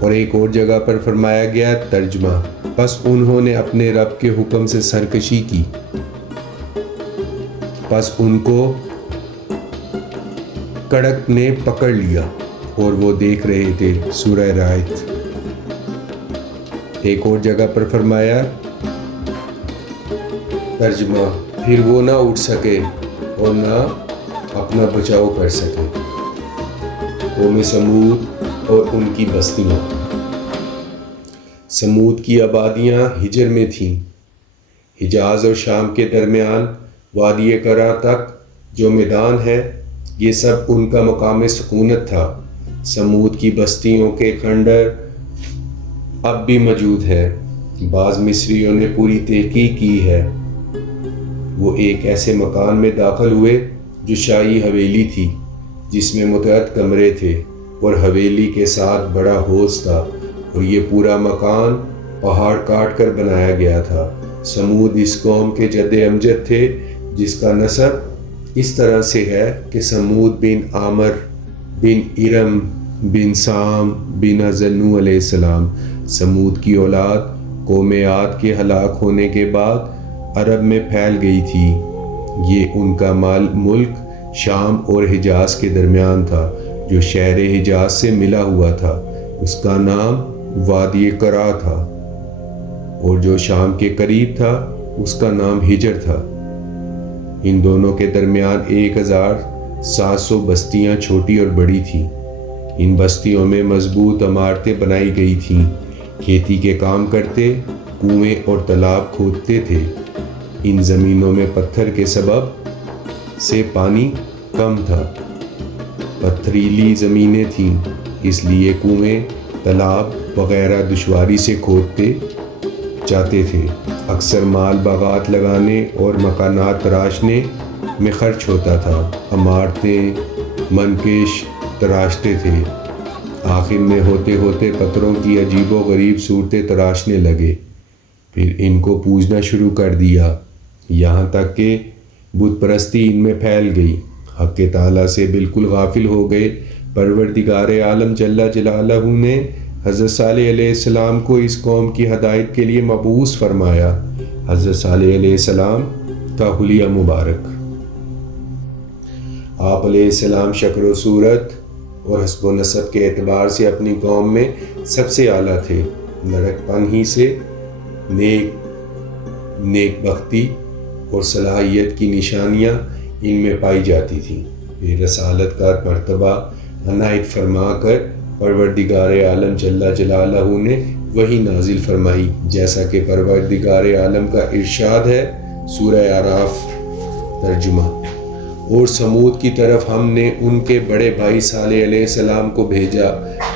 اور ایک اور جگہ پر فرمایا گیا ترجمہ، پس انہوں نے اپنے رب کے حکم سے سرکشی کی، پس ان کو کڑک نے پکڑ لیا اور وہ دیکھ رہے تھے۔ سورہ رعد۔ ایک اور جگہ پر فرمایا ترجمہ، پھر وہ نہ اٹھ سکے اور نہ اپنا بچاؤ کر سکے۔ قوم سمود اور ان کی بستیاں۔ سمود کی آبادیاں ہجر میں تھیں۔ حجاز اور شام کے درمیان وادی قرا تک جو میدان ہے، یہ سب ان کا مقام سکونت تھا۔ سمود کی بستیوں کے کھنڈر اب بھی موجود ہے۔ بعض مصریوں نے پوری تحقیق کی ہے۔ وہ ایک ایسے مکان میں داخل ہوئے جو شاہی حویلی تھی، جس میں متعدد کمرے تھے اور حویلی کے ساتھ بڑا حوض تھا، اور یہ پورا مکان پہاڑ کاٹ کر بنایا گیا تھا۔ سمود اس قوم کے جد امجد تھے، جس کا نسب اس طرح سے ہے کہ سمود بن عامر بن ارم بن سام بن ازنو علیہ السلام۔ سمود کی اولاد قوم عاد کے ہلاک ہونے کے بعد عرب میں پھیل گئی تھی۔ یہ ان کا ملک شام اور حجاز کے درمیان تھا، جو شہر حجاز سے ملا ہوا تھا، اس کا نام وادی قرا تھا، اور جو شام کے قریب تھا اس کا نام ہجر تھا۔ ان دونوں کے درمیان 1700 بستیاں چھوٹی اور بڑی تھیں۔ ان بستیوں میں مضبوط عمارتیں بنائی گئی تھیں۔ کھیتی کے کام کرتے، کنویں اور تالاب کھودتے تھے۔ ان زمینوں میں پتھر کے سبب سے پانی کم تھا۔ پتھریلی زمینیں تھیں، اس لیے کنویں، تالاب وغیرہ دشواری سے کھودتے جاتے تھے۔ اکثر مال باغات لگانے اور مکانات تراشنے میں خرچ ہوتا تھا۔ عمارتیں منقش تراشتے تھے۔ آخر میں ہوتے ہوتے پتھروں کی عجیب و غریب صورتیں تراشنے لگے۔ پھر ان کو پوجنا شروع کر دیا، یہاں تک کہ بت پرستی ان میں پھیل گئی۔ حق تعالیٰ سے بالکل غافل ہو گئے۔ پروردگار عالم جل جلالہ نے حضرت صالح علیہ السلام کو اس قوم کی ہدایت کے لیے مبعوث فرمایا۔ حضرت صالح علیہ السلام کا حلیہ مبارک۔ آپ علیہ السلام شکل و صورت اور حسب و نسب کے اعتبار سے اپنی قوم میں سب سے اعلیٰ تھے۔ لڑک پن ہی سے نیک بختی اور صلاحیت کی نشانیاں ان میں پائی جاتی تھیں۔ یہ رسالت کا مرتبہ عنایت فرما کر پروردگار عالم جل جلالہ نے وحی نازل فرمائی، جیسا کہ پروردگار عالم کا ارشاد ہے۔ سورہ اعراف ترجمہ۔ اور سمود کی طرف ہم نے ان کے بڑے بھائی صالح علیہ السلام کو بھیجا۔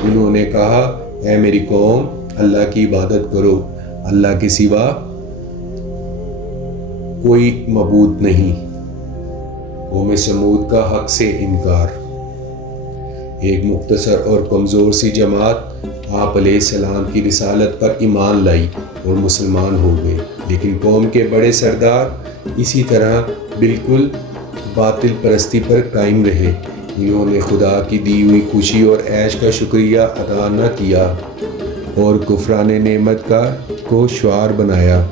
انہوں نے کہا، اے میری قوم، اللہ کی عبادت کرو، اللہ کے سوا کوئی معبود نہیں۔ قوم سمود کا حق سے انکار۔ ایک مختصر اور کمزور سی جماعت آپ علیہ السلام کی رسالت پر ایمان لائی اور مسلمان ہو گئے، لیکن قوم کے بڑے سردار اسی طرح بالکل باطل پرستی پر قائم رہے۔ انہوں نے خدا کی دی ہوئی خوشی اور عیش کا شکریہ ادا نہ کیا اور کفران نعمت کو شعار بنایا۔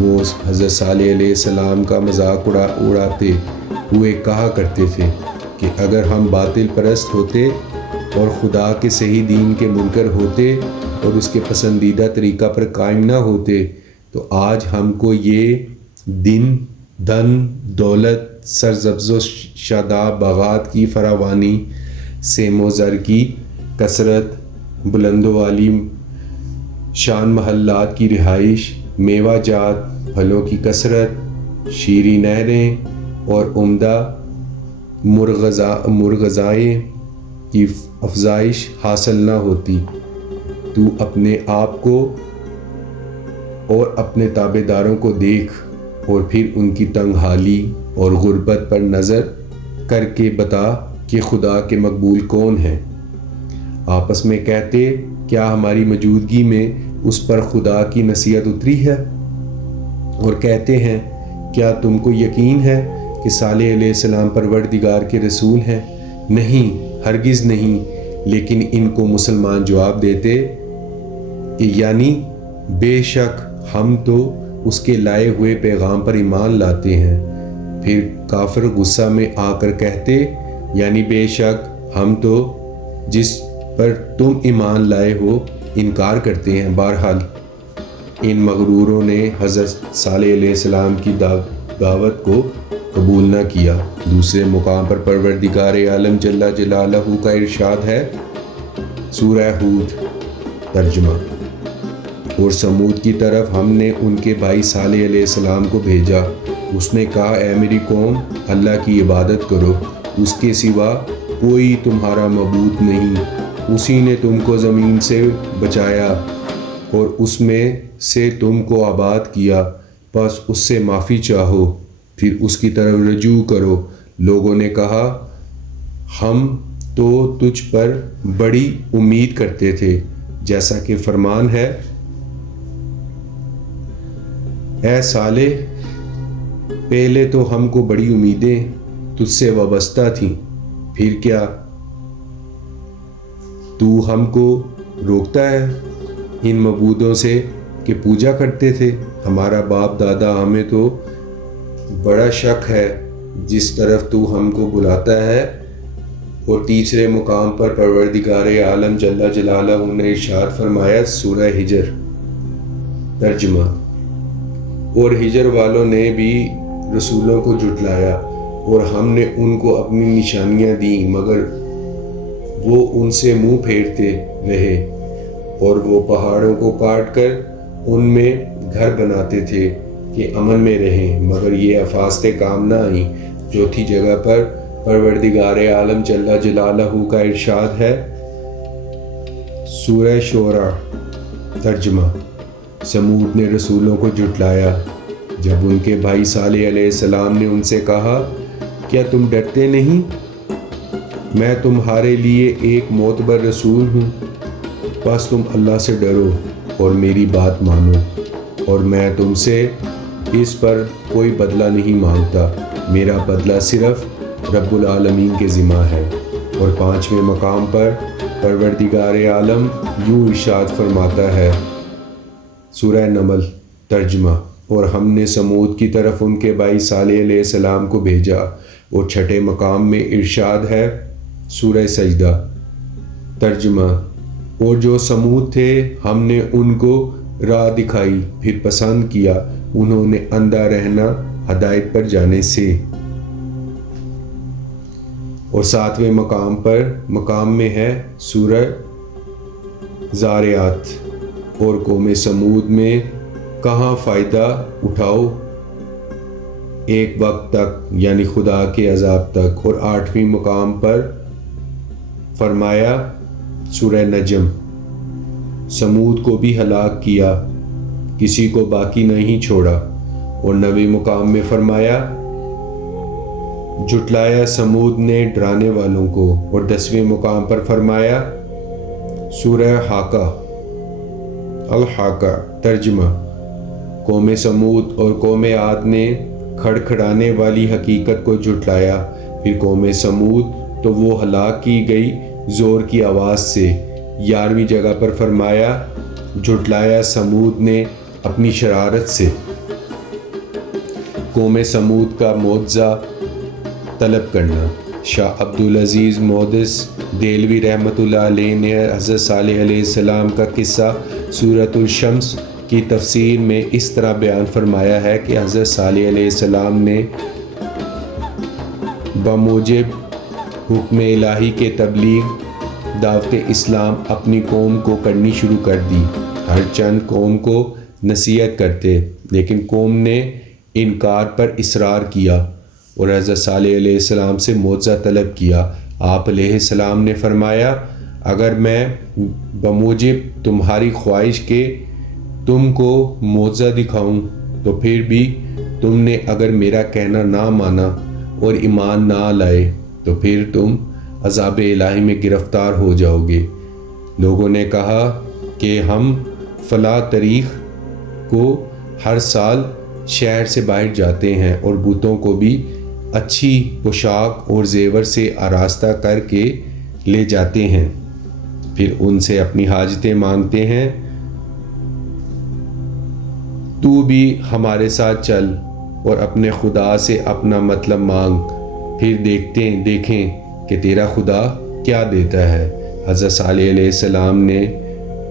وہ حضرت صالح علیہ السلام کا مذاق اڑاتے ہوئے کہا کرتے تھے کہ اگر ہم باطل پرست ہوتے اور خدا کے صحیح دین کے منکر ہوتے اور اس کے پسندیدہ طریقہ پر قائم نہ ہوتے تو آج ہم کو یہ دھن دولت، سرسبز و شاداب باغات کی فراوانی، سیم و زر کی کثرت، بلند و عالی شان محلات کی رہائش، میوہ جات پھلوں کی کثرت، شیریں نہریں اور عمدہ مرغزائیں کی افزائش حاصل نہ ہوتی۔ تو اپنے آپ کو اور اپنے تابع داروں کو دیکھ اور پھر ان کی تنگ حالی اور غربت پر نظر کر کے بتا کہ خدا کے مقبول کون ہیں۔ آپس میں کہتے، کیا ہماری موجودگی میں اس پر خدا کی نصیحت اتری ہے؟ اور کہتے ہیں، کیا تم کو یقین ہے کہ صالح علیہ السلام پروردگار کے رسول ہیں؟ نہیں، ہرگز نہیں۔ لیکن ان کو مسلمان جواب دیتے، یعنی بے شک ہم تو اس کے لائے ہوئے پیغام پر ایمان لاتے ہیں۔ پھر کافر غصہ میں آ کر کہتے یعنی بے شک ہم تو جس پر تم ایمان لائے ہو انکار کرتے ہیں۔ بہرحال ان مغروروں نے حضرت صالح علیہ السلام کی دعوت کو قبول نہ کیا۔ دوسرے مقام پر پروردگار عالم جل جلالہ کا ارشاد ہے، سورہ ہود ترجمہ: اور سمود کی طرف ہم نے ان کے بھائی صالح علیہ السلام کو بھیجا۔ اس نے کہا، اے میری قوم، اللہ کی عبادت کرو، اس کے سوا کوئی تمہارا معبود نہیں۔ اسی نے تم کو زمین سے بچایا اور اس میں سے تم کو آباد کیا، بس اس سے معافی چاہو، پھر اس کی طرف رجوع کرو۔ لوگوں نے کہا، ہم تو تجھ پر بڑی امید کرتے تھے، جیسا کہ فرمان ہے، اے صالح، پہلے تو ہم کو بڑی امیدیں تجھ سے وابستہ تھیں، پھر کیا تو ہم کو روکتا ہے ان معبودوں سے کہ پوجا کرتے تھے؟ ہمارا باپ دادا ہمیں تو بڑا شک ہے جس طرف تو ہم کو بلاتا ہے۔ اور تیسرے مقام پر پروردگار عالم جل جلالہ نے ارشاد فرمایا، سورہ ہجر ترجمہ: اور ہجر والوں نے بھی رسولوں کو جھٹلایا اور ہم نے ان کو اپنی نشانیاں دیں، مگر وہ ان سے منہ پھیرتے رہے، اور وہ پہاڑوں کو کاٹ کر ان میں گھر بناتے تھے کہ امن میں رہیں، مگر یہ افاستیں کام نہ آئیں۔ چوتھی جگہ پر پروردگار عالم جل جلالہ کا ارشاد ہے، سورہ شعراء ترجمہ: سمود نے رسولوں کو جھٹلایا جب ان کے بھائی صالح علیہ السلام نے ان سے کہا، کیا تم ڈرتے نہیں؟ میں تمہارے لیے ایک معتبر رسول ہوں، بس تم اللہ سے ڈرو اور میری بات مانو، اور میں تم سے اس پر کوئی بدلہ نہیں مانگتا، میرا بدلہ صرف رب العالمین کے ذمہ ہے۔ اور پانچویں مقام پر پروردگار عالم یوں ارشاد فرماتا ہے، سورہ نمل ترجمہ: اور ہم نے سمود کی طرف ان کے بھائی صالح علیہ السلام کو بھیجا۔ اور چھٹے مقام میں ارشاد ہے، سورہ سجدہ ترجمہ: اور جو سمود تھے ہم نے ان کو راہ دکھائی، پھر پسند کیا انہوں نے اندھا رہنا ہدایت پر جانے سے۔ اور ساتویں مقام میں ہے سورہ زاریات: اور قوم سمود میں کہاں فائدہ اٹھاؤ ایک وقت تک، یعنی خدا کے عذاب تک۔ اور آٹھویں مقام پر فرمایا، سورہ نجم: سمود کو بھی ہلاک کیا، کسی کو باقی نہیں چھوڑا۔ اور نویں مقام میں فرمایا، جھٹلایا سمود نے ڈرانے والوں کو۔ اور 10ویں مقام پر فرمایا، سورہ حاقہ الحاقہ ترجمہ: قوم سمود اور قوم عاد نے کھڑکھڑانے والی حقیقت کو جھٹلایا، پھر قوم سمود تو وہ ہلاک کی گئی زور کی آواز سے۔ 11ویں جگہ پر فرمایا، جھٹلایا سمود نے اپنی شرارت سے۔ قوم سمود کا معجزہ طلب کرنا۔ شاہ عبدالعزیز محدث دہلوی رحمۃ اللہ علیہ نے حضرت صالح علیہ السلام کا قصہ سورۃ الشمس کی تفسیر میں اس طرح بیان فرمایا ہے کہ حضرت صالح علیہ السلام نے بموجب حکم الہی کے تبلیغ دعوت اسلام اپنی قوم کو کرنی شروع کر دی۔ ہر چند قوم کو نصیحت کرتے، لیکن قوم نے انکار پر اصرار کیا اور حضرت صالح علیہ السلام سے معجزہ طلب کیا۔ آپ علیہ السلام نے فرمایا، اگر میں بموجب تمہاری خواہش کے تم کو معجزہ دکھاؤں تو پھر بھی تم نے اگر میرا کہنا نہ مانا اور ایمان نہ لائے تو پھر تم عذاب الہی میں گرفتار ہو جاؤ گے۔ لوگوں نے کہا کہ ہم فلاں تاریخ کو ہر سال شہر سے باہر جاتے ہیں اور بتوں کو بھی اچھی پوشاک اور زیور سے آراستہ کر کے لے جاتے ہیں، پھر ان سے اپنی حاجتیں مانگتے ہیں تو بھی ہمارے ساتھ چل اور اپنے خدا سے اپنا مطلب مانگ، پھر دیکھیں کہ تیرا خدا کیا دیتا ہے۔ حضرت صالح علیہ السلام نے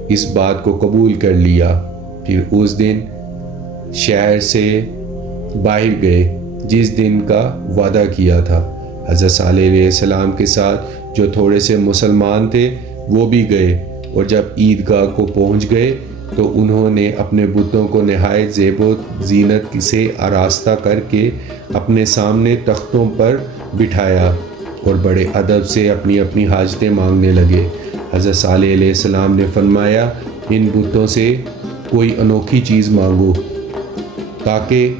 اس بات کو قبول کر لیا۔ پھر اس دن شہر سے باہر گئے جس دن کا وعدہ کیا تھا۔ حضرت صالح علیہ السلام کے ساتھ جو تھوڑے سے مسلمان تھے وہ بھی گئے، اور جب عیدگاہ کو پہنچ گئے تو انہوں نے اپنے بتوں کو نہایت زیب و زینت سے آراستہ کر کے اپنے سامنے تختوں پر بٹھایا اور بڑے ادب سے اپنی اپنی حاجتیں مانگنے لگے۔ حضرت صالح علیہ السلام نے فرمایا، ان بتوں سے کوئی انوکھی چیز مانگو تاکہ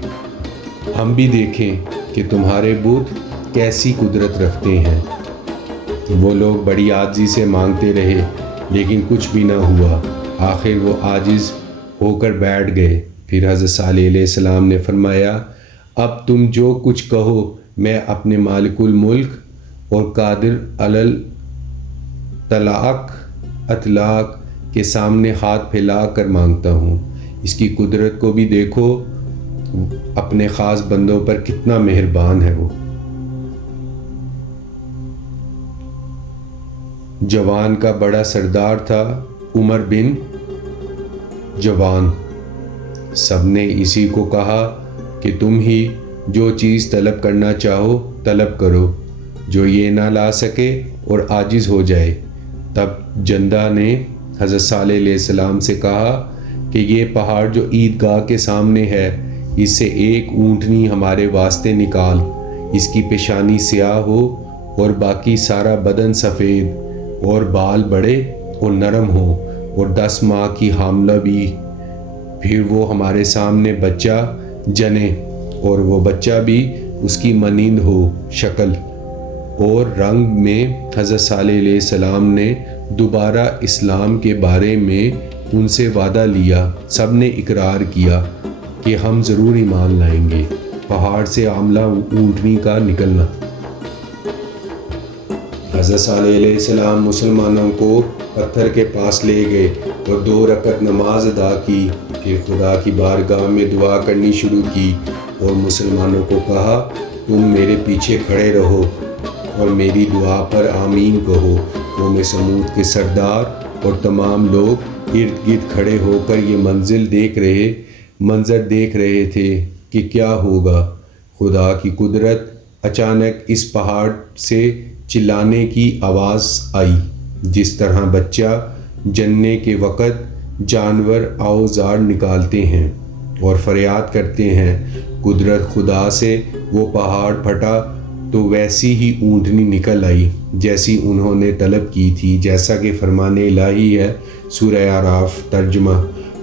ہم بھی دیکھیں کہ تمہارے بت کیسی قدرت رکھتے ہیں۔ وہ لوگ بڑی عاجزی سے مانگتے رہے لیکن کچھ بھی نہ ہوا۔ آخر وہ عاجز ہو کر بیٹھ گئے۔ پھر حضرت صالح علیہ السلام نے فرمایا، اب تم جو کچھ کہو میں اپنے مالک الملک اور قادر علی اطلاق کے سامنے ہاتھ پھیلا کر مانگتا ہوں۔ اس کی قدرت کو بھی دیکھو، اپنے خاص بندوں پر کتنا مہربان ہے۔ وہ جوان کا بڑا سردار تھا، عمر بن جوان۔ سب نے اسی کو کہا کہ تم ہی جو چیز طلب کرنا چاہو طلب کرو، جو یہ نہ لا سکے اور عاجز ہو جائے۔ تب جندہ نے حضرت صالح علیہ السلام سے کہا کہ یہ پہاڑ جو عیدگاہ کے سامنے ہے، اس سے ایک اونٹنی ہمارے واسطے نکال۔ اس کی پیشانی سیاہ ہو اور باقی سارا بدن سفید، اور بال بڑے اور نرم ہو، اور 10 ماہ کی حاملہ بھی۔ پھر وہ ہمارے سامنے بچہ جنے، اور وہ بچہ بھی اس کی مانند ہو شکل اور رنگ میں۔ حضرت صالح علیہ السلام نے دوبارہ اسلام کے بارے میں ان سے وعدہ لیا۔ سب نے اقرار کیا کہ ہم ضرور ایمان لائیں گے۔ پہاڑ سے حاملہ اونٹنی کا نکلنا۔ حضرت صالح علیہ السلام مسلمانوں کو پتھر کے پاس لے گئے اور 2 رکعت نماز ادا کی، پھر خدا کی بارگاہ میں دعا کرنی شروع کی اور مسلمانوں کو کہا، تم میرے پیچھے کھڑے رہو اور میری دعا پر آمین کہو۔ قوم سمود کے سردار اور تمام لوگ ارد گرد کھڑے ہو کر یہ منظر دیکھ رہے تھے کہ کیا ہوگا۔ خدا کی قدرت! اچانک اس پہاڑ سے چلانے کی آواز آئی، جس طرح بچہ جننے کے وقت جانور آوازار نکالتے ہیں اور فریاد کرتے ہیں۔ قدرت خدا سے وہ پہاڑ پھٹا تو ویسی ہی اونٹنی نکل آئی جیسی انہوں نے طلب کی تھی، جیسا کہ فرمان الہی ہے۔ سورہ اعراف۔ ترجمہ: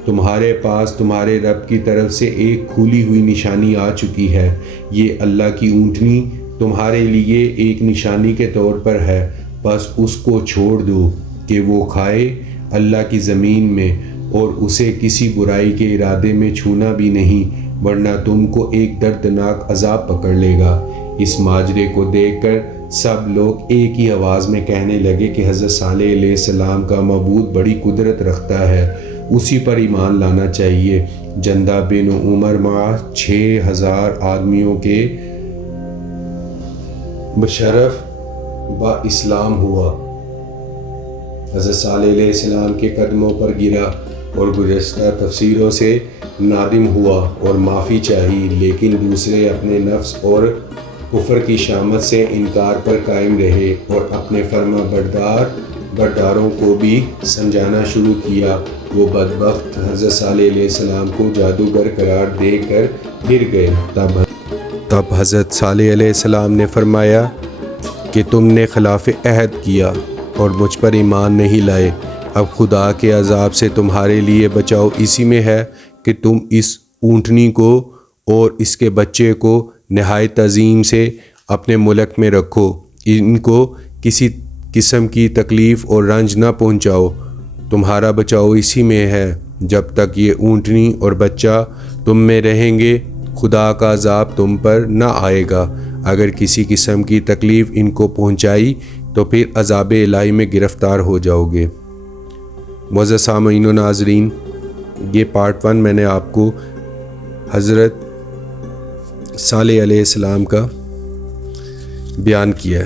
تمہارے پاس تمہارے رب کی طرف سے ایک کھلی ہوئی نشانی آ چکی ہے۔ یہ اللہ کی اونٹنی تمہارے لیے ایک نشانی کے طور پر ہے، بس اس کو چھوڑ دو کہ وہ کھائے اللہ کی زمین میں، اور اسے کسی برائی کے ارادے میں چھونا بھی نہیں، ورنہ تم کو ایک دردناک عذاب پکڑ لے گا۔ اس ماجرے کو دیکھ کر سب لوگ ایک ہی آواز میں کہنے لگے کہ حضرت صالح علیہ السلام کا معبود بڑی قدرت رکھتا ہے، اسی پر ایمان لانا چاہیے۔ جندہ بن عمر مع 6000 آدمیوں کے بشرف با اسلام ہوا۔ حضرت صالح علیہ السلام کے قدموں پر گرا اور گزشتہ تفسیروں سے نادم ہوا اور معافی چاہی، لیکن دوسرے اپنے نفس اور کفر کی شامت سے انکار پر قائم رہے اور اپنے فرما برداروں کو بھی سمجھانا شروع کیا۔ وہ بدبخت حضرت صالح علیہ السلام کو جادوگر قرار دے کر گر گئے۔ تب حضرت صالح علیہ السلام نے فرمایا کہ تم نے خلاف عہد کیا اور مجھ پر ایمان نہیں لائے۔ اب خدا کے عذاب سے تمہارے لیے بچاؤ اسی میں ہے کہ تم اس اونٹنی کو اور اس کے بچے کو نہایت تعظیم سے اپنے ملک میں رکھو، ان کو کسی قسم کی تکلیف اور رنج نہ پہنچاؤ۔ تمہارا بچاؤ اسی میں ہے۔ جب تک یہ اونٹنی اور بچہ تم میں رہیں گے، خدا کا عذاب تم پر نہ آئے گا۔ اگر کسی قسم کی تکلیف ان کو پہنچائی تو پھر عذاب الہی میں گرفتار ہو جاؤ گے۔ معزز سامعین و ناظرین، یہ پارٹ 1 میں نے آپ کو حضرت صالح علیہ السلام کا بیان کیا ہے۔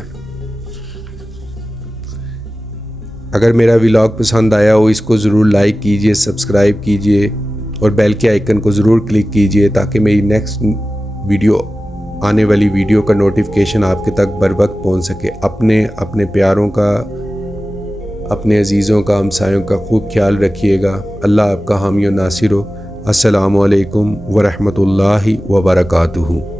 اگر میرا ولاگ پسند آیا ہو اس کو ضرور لائک کیجئے، سبسکرائب کیجئے اور بیل کے آئیکن کو ضرور کلک کیجئے تاکہ میری نیکسٹ ویڈیو آنے والی ویڈیو کا نوٹیفیکیشن آپ کے تک بر وقت پہنچ سکے۔ اپنے پیاروں کا، اپنے عزیزوں کا، ہمسایوں کا خوب خیال رکھیے گا۔ اللہ آپ کا حامی و ناصر ہو۔ السلام علیکم ورحمۃ اللہ وبرکاتہ۔